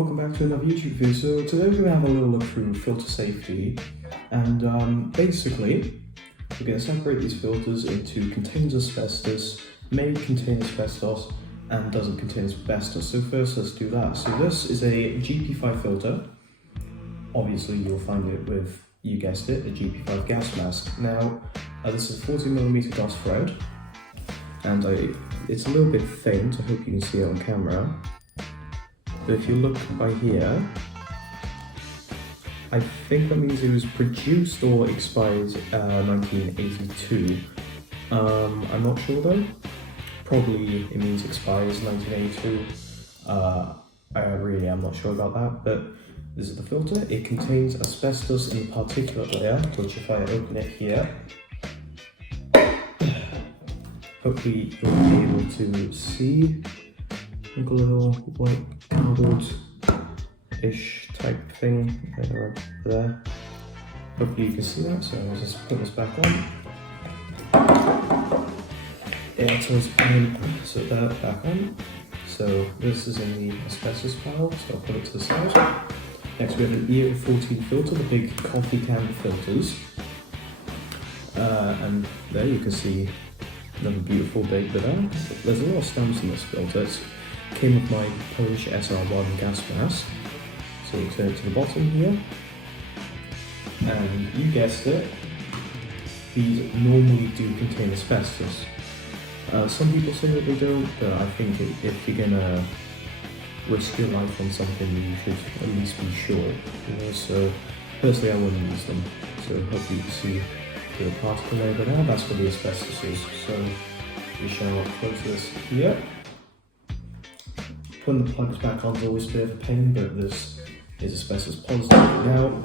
welcome back to another YouTube video. So today we're going to have a little look through filter safety, and basically we're going to separate these filters into contains asbestos, may contain asbestos, and doesn't contain asbestos. So first let's do that. So this is a GP5 filter. Obviously you'll find it with, you guessed it, a GP5 gas mask. Now this is 40mm DOS thread, and it's a little bit faint, I hope you can see it on camera. But if you look by here, I think that means it was produced or expired 1982. I'm not sure though. Probably it means expires 1982. I really am not sure about that, but this is the filter. It contains asbestos in the particulate layer, which if I open it here, hopefully you'll be able to see. Like a little white cardboard-ish type thing right there. Hopefully you can see that, so I'll just put this back on. Yeah, so it's so that back on. So this is in the asbestos pile, so I'll put it to the side. Next we have an EO14 filter, the big coffee can filters. And there you can see another beautiful big bit there. There's a lot of stamps in this filter. Came with my Polish SR1 gas mask. So you turn it to the bottom here, and you guessed it, these normally do contain asbestos. Some people say that they don't, but I think if you're gonna risk your life on something, you should at least be sure. You know, so personally I wouldn't use them. So hopefully you can see the particle layer, but now that's what the asbestos is. So we shall close this here. Putting the plugs back on is always a bit of a pain, but this is asbestos positive. Now, I'm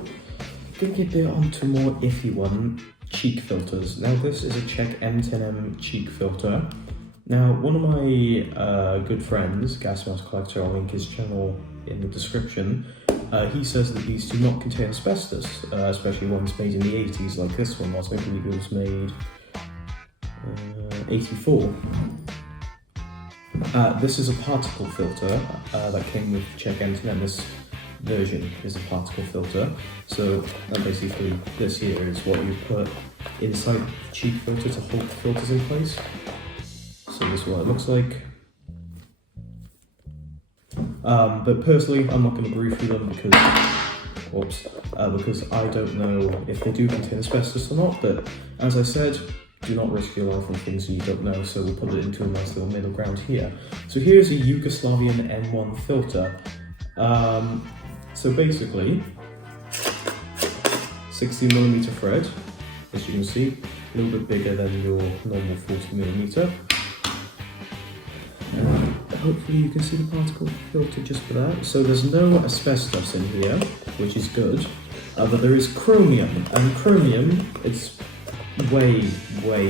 going to get onto more iffy one, cheek filters. Now this is a Czech M10M cheek filter. Now one of my good friends, gas mask collector, I'll link his channel in the description, he says that these do not contain asbestos, especially ones made in the 80s like this one was. I believe it was made 84. This is a particle filter that came with Czech M10M. This version is a particle filter. So basically this here is what you put inside the cheek filter to hold the filters in place. So this is what it looks like. But personally I'm not going to breathe through them because I don't know if they do contain asbestos or not, but as I said, do not risk your life on things you don't know, so we'll put it into a nice little middle ground here. So here's a Yugoslavian M1 filter. So basically, 60mm thread, as you can see, a little bit bigger than your normal 40mm. Hopefully you can see the particle filter just for that. So there's no asbestos in here, which is good, but there is chromium, and chromium, it's way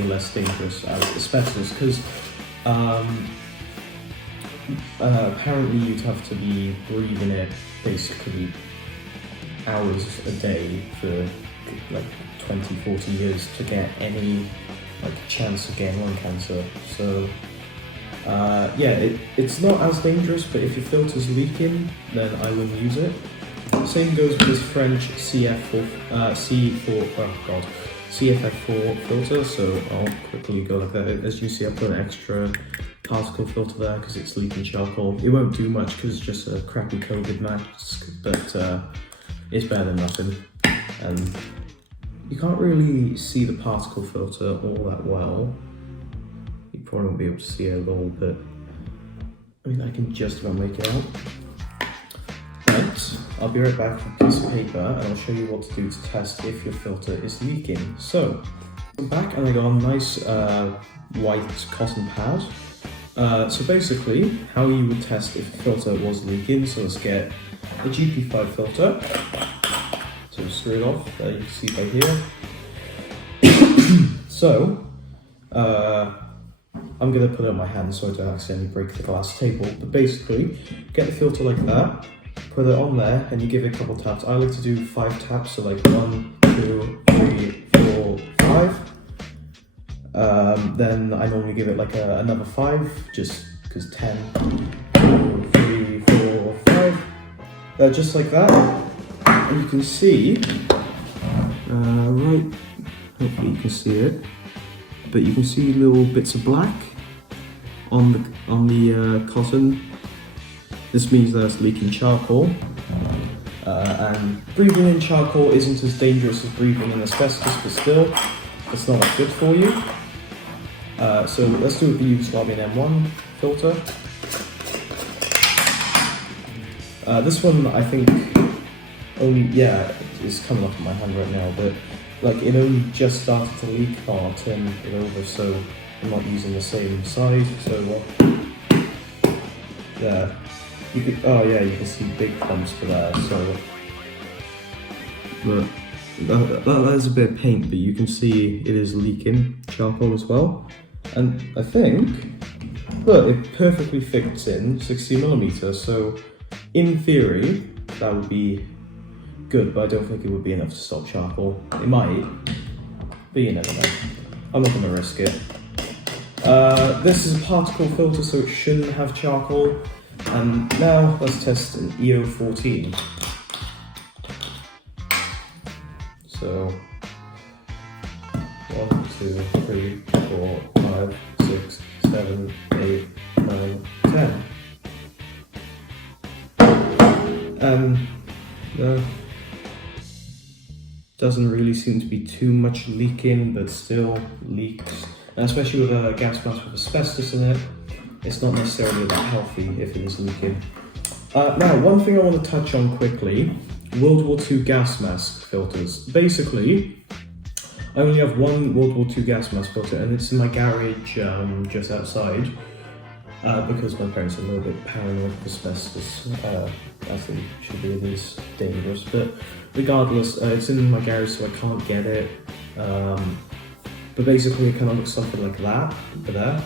less dangerous as asbestos, because apparently you'd have to be breathing it basically hours a day for like 20-40 years to get any chance of getting lung cancer. So yeah, it's not as dangerous, but if your filter's leaking, then I wouldn't use it. Same goes with this French CFF4 filter, so I'll quickly go like that. As you see, I put an extra particle filter there because it's leaking charcoal. It won't do much because it's just a crappy COVID mask, but it's better than nothing. And you can't really see the particle filter all that well. You probably won't be able to see it at all, but I mean, I can just about make it out. I'll be right back with a piece of paper and I'll show you what to do to test if your filter is leaking. So, I'm back and I got a nice white cotton pad. So basically, how you would test if the filter was leaking, so let's get a GP5 filter. So screw it off, there you can see by here. So, I'm going to put it on my hand so I don't accidentally break the glass table, but basically, get the filter like that. Put it on there and you give it a couple taps. I like to do 5 taps, so like 1, 2, 3, 4, 5. Then I normally give it like another 5, just because 10, 2, 3, 4, 5. just like that. And you can see, right, hopefully you can see it, but you can see little bits of black on the cotton. This means that it's leaking charcoal. And breathing in charcoal isn't as dangerous as breathing in asbestos, but still, it's not that good for you. So let's do a Yugoslavian M1 filter. This one, I think, it's coming off my hand right now, but like it only just started to leak. I'll turn it over so I'm not using the same side. So there. You can see big clumps for there. So, but that is a bit of paint, but you can see it is leaking charcoal as well. And I think, look, it perfectly fits in 60mm. So, in theory, that would be good, but I don't think it would be enough to stop charcoal. It might, but you never know. I'm not going to risk it. This is a particle filter, so it shouldn't have charcoal. And now let's test an EO14. So 1, 2, 3, 4, 5, 6, 7, 8, 9, 10. Doesn't really seem to be too much leaking, but still leaks. And especially with a gas mask with asbestos in it, it's not necessarily that healthy if it is leaking. Now, one thing I want to touch on quickly, World War II gas mask filters. Basically, I only have one World War II gas mask filter, and it's in my garage just outside, because my parents are a little bit paranoid of asbestos. I think it is dangerous, but regardless, it's in my garage, so I can't get it. But basically, it kind of looks something like that over there.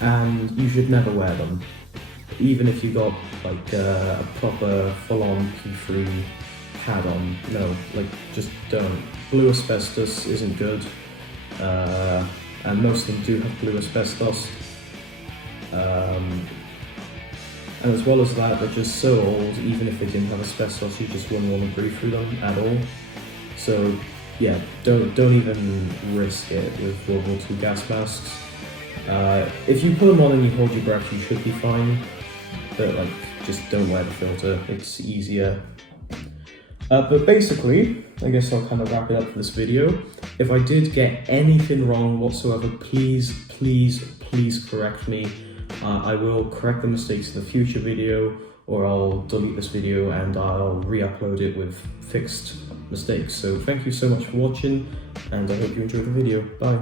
And you should never wear them, even if you got like a proper full-on P3 pad on. No, like just don't. Blue asbestos isn't good, and most of them do have blue asbestos. And as well as that, they're just so old, even if they didn't have asbestos, you just wouldn't want to breathe through them at all. So yeah, don't even risk it with World War II gas masks. If you put them on and you hold your breath, you should be fine, but like, just don't wear the filter, it's easier. But basically, I guess I'll kind of wrap it up for this video. If I did get anything wrong whatsoever, please correct me. I will correct the mistakes in the future video, or I'll delete this video and I'll re-upload it with fixed mistakes. So thank you so much for watching, and I hope you enjoyed the video. Bye.